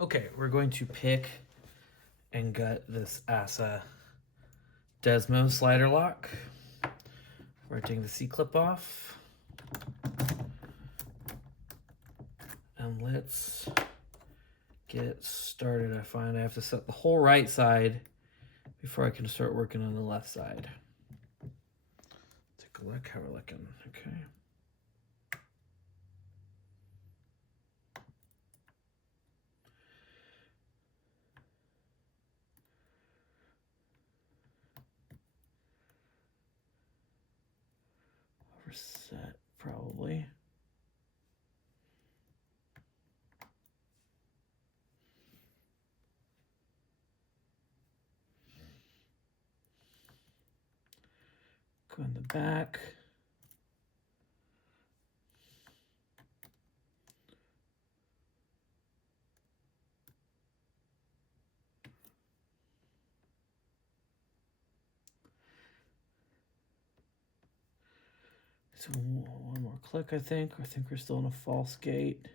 Okay, we're going to pick and gut this ASSA Desmo slider lock. We're taking the C-clip off. And let's get started. I find I have to set the whole right side before I can start working on the left side. Take a look how we're looking. Okay. Overset, probably. Go in the back. So one more click, I think. I think we're still in a false gate.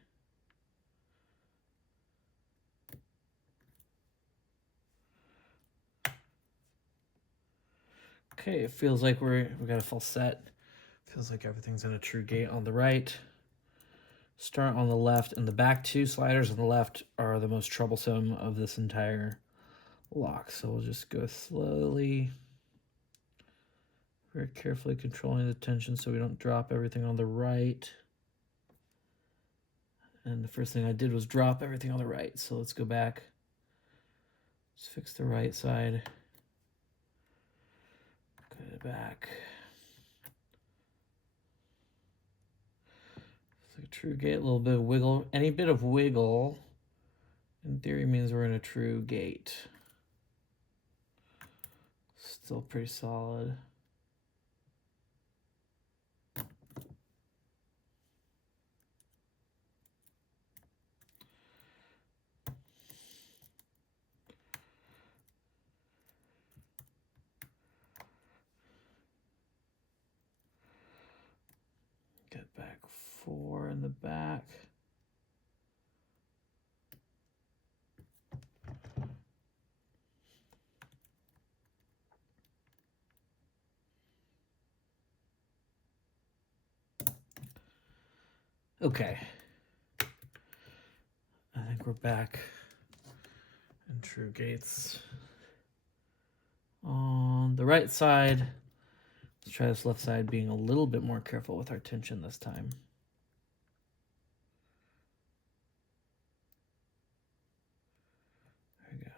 Okay, it feels like we got a full set. Feels like everything's in a true gate on the right. Start on the left, and the back two sliders on the left are the most troublesome of this entire lock. So we'll just go slowly, very carefully controlling the tension so we don't drop everything on the right. And the first thing I did was drop everything on the right. So let's go back. Let's fix the right side. Go to the back. It's like a true gate, a little bit of wiggle. Any bit of wiggle, in theory, means we're in a true gate. Still pretty solid. Get back 4 in the back. Okay. I think we're back in true gates. On the right side, let's try this left side, being a little bit more careful with our tension this time. There we go.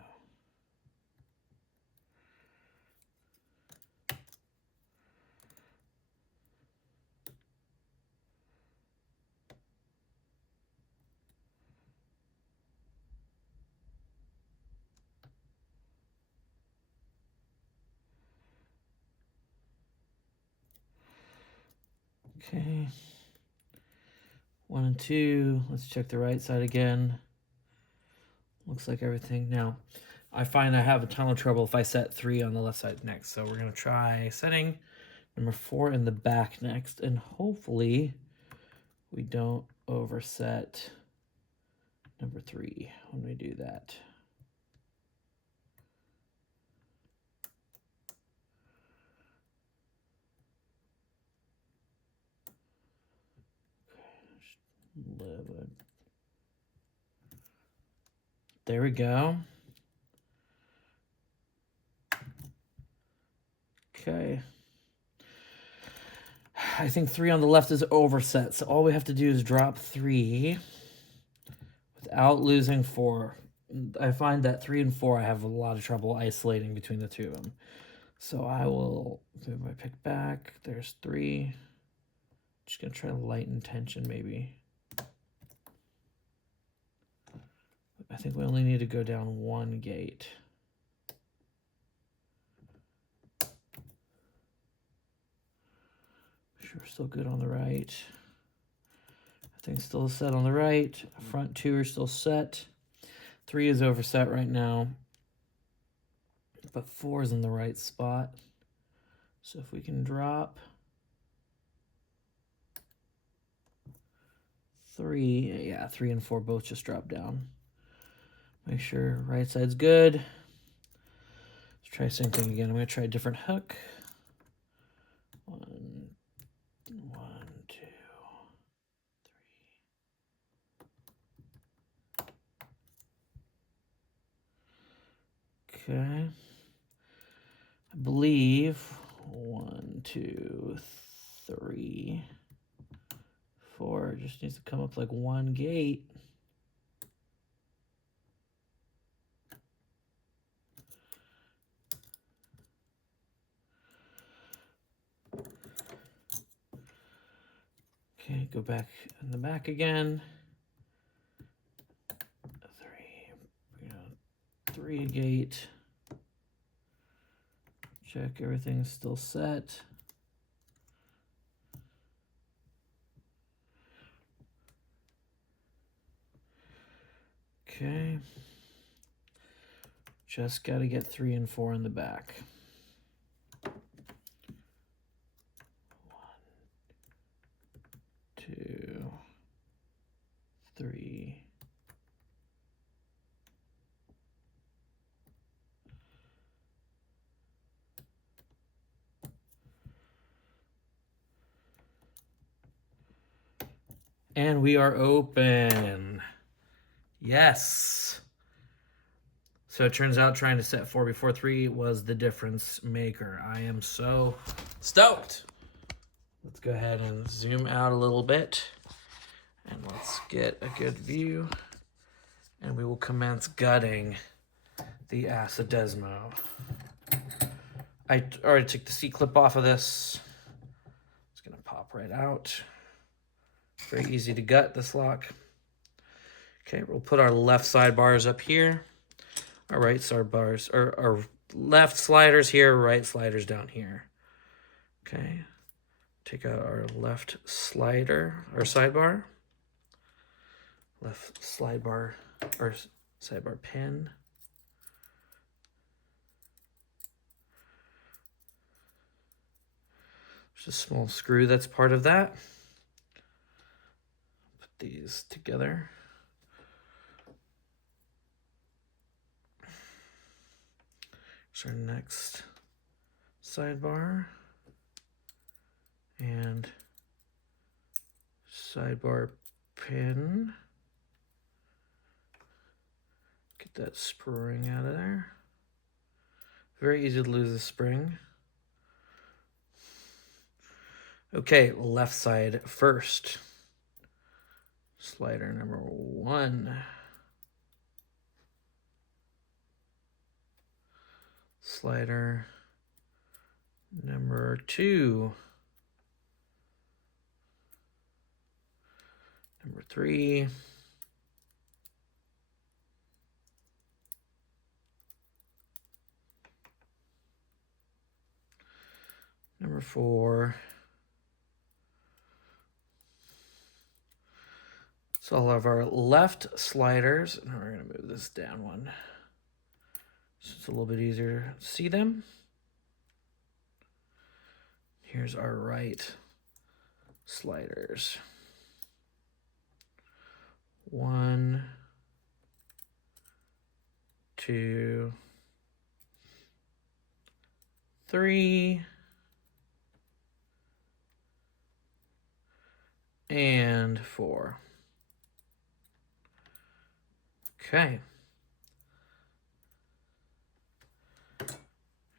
Okay. 1 and 2. Let's check the right side again. Looks like everything. Now, I find I have a ton of trouble if I set 3 on the left side next. So we're going to try setting number 4 in the back next. And hopefully we don't overset number 3 when we do that. There we go. Okay. I think 3 on the left is overset, so all we have to do is drop 3 without losing 4. I find that 3 and 4 I have a lot of trouble isolating between the two of them. So I will move my pick back. There's 3. Just gonna try to lighten tension maybe. I think we only need to go down 1 gate. Sure, still good on the right. Everything's still set on the right. Front 2 are still set. 3 is overset right now. But 4 is in the right spot. So if we can drop 3, yeah, 3 and 4 both just drop down. Make sure right side's good. Let's try same thing again. I'm going to try a different hook. One, two, three. Okay. I believe 1, 2, 3, 4. It just needs to come up like one gate. Okay, go back in the back again. 3 gate. Check everything's still set. Okay. Just got to get 3 and 4 in the back. 1, 2, 3. And we are open. Yes. So it turns out trying to set 4 before 3 was the difference maker. I am so stoked. Let's go ahead and zoom out a little bit. And let's get a good view. And we will commence gutting the ASSA Desmo. I already took the C-clip off of this. It's going to pop right out. Very easy to gut this lock. Okay, we'll put our left side bars up here. Our right side bars, or our left sliders here, right sliders down here. Okay, take out our left slider, or sidebar. Left slide bar, or sidebar pin. There's a small screw that's part of that. Put these together. Here's our next sidebar. And sidebar pin. Get that spring out of there. Very easy to lose the spring. Okay, left side first. Slider number 1. Slider number 2. Number 3. Number 4. So all of our left sliders. Now we're going to move this down one. So it's a little bit easier to see them. Here's our right sliders. 1, 2, 3, and 4. Okay.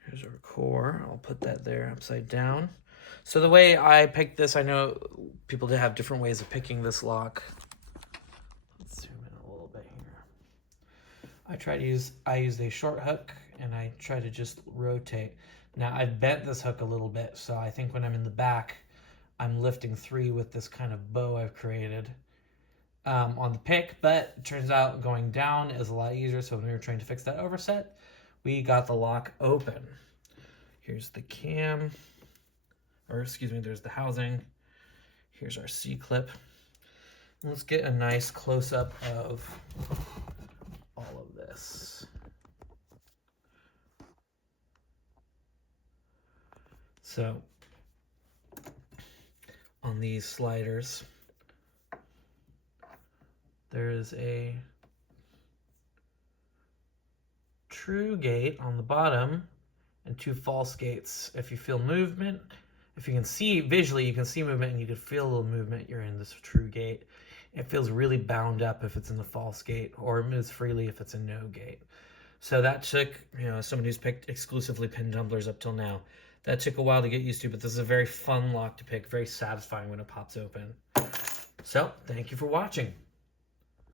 Here's our core. I'll put that there upside down. So the way I picked this, I know people have different ways of picking this lock. Let's zoom in a little bit here. I used a short hook and I try to just rotate. Now I've bent this hook a little bit, so I think when I'm in the back, I'm lifting 3 with this kind of bow I've created on the pick, but it turns out going down is a lot easier. So when we were trying to fix that overset, we got the lock open. Here's the cam, or excuse me, there's the housing. Here's our C-clip. Let's get a nice close-up of all of this. So on these sliders, there is a true gate on the bottom and 2 false gates. If you feel movement, if you can see visually, you can see movement and you can feel a little movement, you're in this true gate. It feels really bound up if it's in the false gate, or it moves freely if it's a no gate. So that took, someone who's picked exclusively pin tumblers up till now, that took a while to get used to, but this is a very fun lock to pick, very satisfying when it pops open. So thank you for watching.